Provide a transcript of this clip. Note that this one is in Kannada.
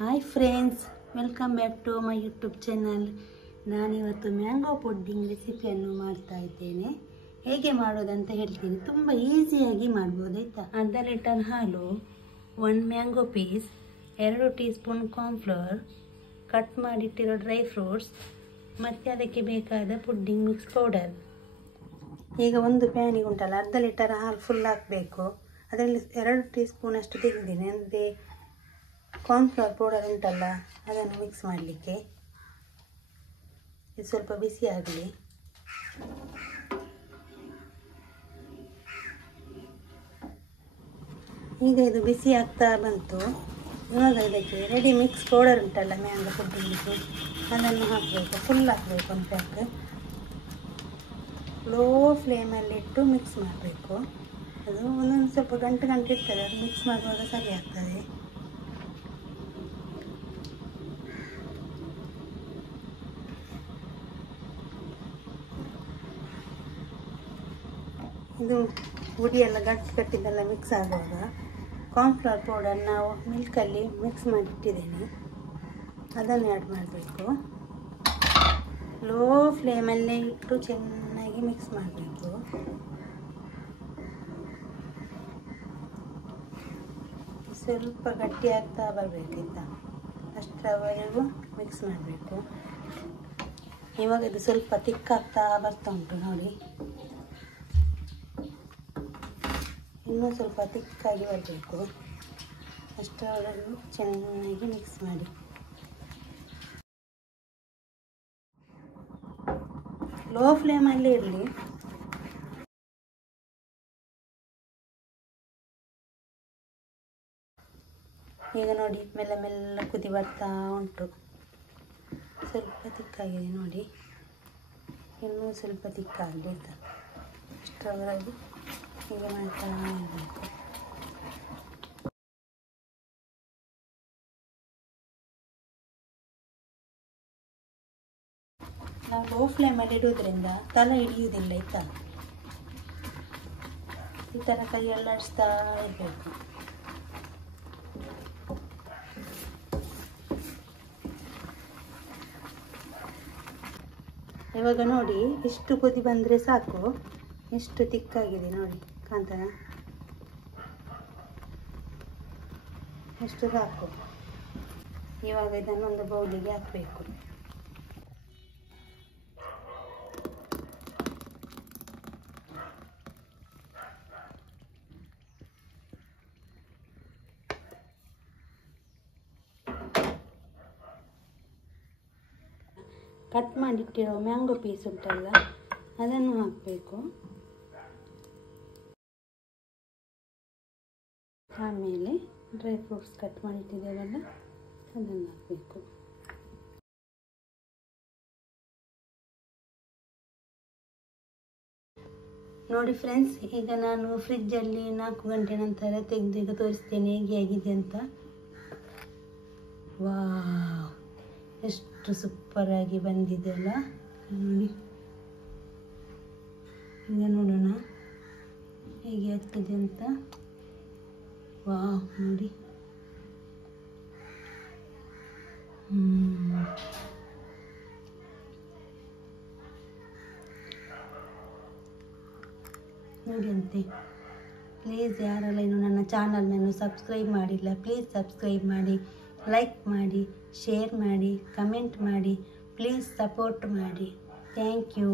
Hi friends, welcome back to my YouTube channel. ನಾನಿವತ್ತು ಮ್ಯಾಂಗೋ ಪುಡ್ಡಿಂಗ್ ರೆಸಿಪಿಯನ್ನು ಮಾಡ್ತಾ ಇದ್ದೇನೆ. ಹೇಗೆ ಮಾಡೋದಂತ ಹೇಳ್ತೀನಿ. ತುಂಬ ಈಸಿಯಾಗಿ ಮಾಡ್ಬೋದು ಆಯಿತಾ. ಅರ್ಧ ಲೀಟರ್ ಹಾಲು, 1 mango piece, 2 tea spoon cornflour, cut ಮಾಡಿಟ್ಟಿರೋ ಡ್ರೈ ಫ್ರೂಟ್ಸ್ ಮತ್ತು ಅದಕ್ಕೆ ಬೇಕಾದ ಪುಡ್ಡಿಂಗ್ ಮಿಕ್ಸ್ ಪೌಡರ್. ಈಗ ಒಂದು ಪ್ಯಾನಿಗೆ ಉಂಟಲ್ಲ, ಅರ್ಧ ಲೀಟರ್ ಹಾಲು ಫುಲ್ ಹಾಕಬೇಕು. ಅದರಲ್ಲಿ 2 ಟೀ ಸ್ಪೂನ್ ಅಷ್ಟು ತೆಗೆದಿದ್ದೇನೆ. ಅಂದರೆ ಕಾರ್ನ್ಫ್ಲವರ್ ಪೌಡರ್ ಉಂಟಲ್ಲ, ಅದನ್ನು ಮಿಕ್ಸ್ ಮಾಡಲಿಕ್ಕೆ. ಇದು ಸ್ವಲ್ಪ ಬಿಸಿ ಆಗಲಿ. ಈಗ ಇದು ಬಿಸಿ ಆಗ್ತಾ ಬಂತು. ಇವಾಗ ಇದಕ್ಕೆ ರೆಡಿ ಮಿಕ್ಸ್ ಪೌಡರ್ ಉಂಟಲ್ಲ, ಮ್ಯಾಂಗೋ ಪುಡ್ಡಿಂಗಿಗೆ, ಅದನ್ನು ಹಾಕಬೇಕು. ಫುಲ್ ಹಾಕಬೇಕು ಒಂದು ಪ್ಯಾಕ್. ಲೋ ಫ್ಲೇಮಲ್ಲಿಟ್ಟು ಮಿಕ್ಸ್ ಮಾಡಬೇಕು. ಅದು ಒಂದೊಂದು ಸ್ವಲ್ಪ ಗಂಟೆ ಇರ್ತದೆ, ಅದು ಮಿಕ್ಸ್ ಮಾಡುವಾಗ ಸರಿ ಆಗ್ತದೆ. ಇದು ಹುಡಿ ಎಲ್ಲ ಗಟ್ಟಿದ್ದೆಲ್ಲ ಮಿಕ್ಸ್ ಆಗುವಾಗ ಕಾರ್ನ್ಫ್ಲವರ್ ಪೌಡರ್ ನಾವು ಮಿಲ್ಕಲ್ಲಿ ಮಿಕ್ಸ್ ಮಾಡಿಟ್ಟಿದ್ದೇನೆ, ಅದನ್ನು ಆ್ಯಡ್ ಮಾಡಬೇಕು. ಲೋ ಫ್ಲೇಮಲ್ಲೇ ಇಟ್ಟು ಚೆನ್ನಾಗಿ ಮಿಕ್ಸ್ ಮಾಡಬೇಕು. ಸ್ವಲ್ಪ ಗಟ್ಟಿ ಆಗ್ತಾ ಬರಬೇಕಿತ್ತ, ಅಷ್ಟರವರೆಗೂ ಮಿಕ್ಸ್ ಮಾಡಬೇಕು. ಇವಾಗ ಇದು ಸ್ವಲ್ಪ ತಿಕ್ಕಾಗ್ತಾ ಬರ್ತಾ ಉಂಟು ನೋಡಿ. ಇನ್ನೂ ಸ್ವಲ್ಪ ತಿಕ್ಕಾಗಿ ಬರಬೇಕು. ಅಷ್ಟರವರೆಗೂ ಚೆನ್ನಾಗಿ ಮಿಕ್ಸ್ ಮಾಡಿ. ಲೋ ಫ್ಲೇಮಲ್ಲಿ ಇರಲಿ. ಈಗ ನೋಡಿ, ಮೆಲ್ಲ ಮೆಲ್ಲ ಕುದಿ ಬರ್ತಾ ಉಂಟು. ಸ್ವಲ್ಪ ತಿಕ್ಕಾಗಿದೆ ನೋಡಿ. ಇನ್ನೂ ಸ್ವಲ್ಪ ತಿಕ್ಕಾಗಲಿ ಅಂತ ಅಷ್ಟರವರೆಗೂ ಈಗ ಮಾಡ್ತಾ ಇರಬೇಕು. ನಾವು ಲೋ ಫ್ಲೇಮಲ್ಲಿ ಇಡುವುದರಿಂದ ತಲೆ ಹಿಡಿಯುವುದಿಲ್ಲ ಆಯಿತಾ. ಈ ಥರ ಕೈಯೆಲ್ಲ ಆಡಿಸ್ತಾ ಇರಬೇಕು. ಇವಾಗ ನೋಡಿ, ಇಷ್ಟು ಕುದಿ ಬಂದರೆ ಸಾಕು. ಎಷ್ಟು ತಿಕ್ಕಾಗಿದೆ ನೋಡಿ, ಕಾಂತಾನ ಎಷ್ಟು ಸಾಕು. ಇವಾಗ ಇದನ್ನೊಂದು ಬೌಲಿಗೆ ಹಾಕಬೇಕು. ಕಟ್ ಮಾಡಿಟ್ಟಿರೋ ಮ್ಯಾಂಗೋ ಪೀಸ್ ಉಂಟಲ್ಲ, ಅದನ್ನು ಹಾಕಬೇಕು. ಆಮೇಲೆ ಡ್ರೈ ಫ್ರೂಟ್ಸ್ ಕಟ್ ಮಾಡಿಟ್ಟಿದ್ದೇವಲ್ಲ, ಅದನ್ನು ಹಾಕಬೇಕು. ನೋಡಿ ಫ್ರೆಂಡ್ಸ್, ಈಗ ನಾನು ಫ್ರಿಜ್ಜಲ್ಲಿ 4 ಗಂಟೆ ನಂತರ ತೆಗೆದು ಈಗ ತೋರಿಸ್ತೇನೆ ಹೇಗೆ ಆಗಿದೆ ಅಂತ. ವಾವ್, ಎಷ್ಟು ಸೂಪರಾಗಿ ಬಂದಿದೆ ಅಲ್ಲ ನೋಡಿ. ಈಗ ನೋಡೋಣ ಹೇಗೆ ಆಗ್ತದೆ ಅಂತ. ವಾವ್ ನೋಡಿ. ನೋಡಿ ಅಂತೆ. ಪ್ಲೀಸ್ ಯಾರೆಲ್ಲ ಇನ್ನು ನನ್ನ ಚಾನಲ್ನನ್ನು ಸಬ್ಸ್ಕ್ರೈಬ್ ಮಾಡಿಲ್ಲ, ಪ್ಲೀಸ್ ಸಬ್ಸ್ಕ್ರೈಬ್ ಮಾಡಿ, ಲೈಕ್ ಮಾಡಿ, ಶೇರ್ ಮಾಡಿ, ಕಮೆಂಟ್ ಮಾಡಿ, ಪ್ಲೀಸ್ ಸಪೋರ್ಟ್ ಮಾಡಿ. Thank you.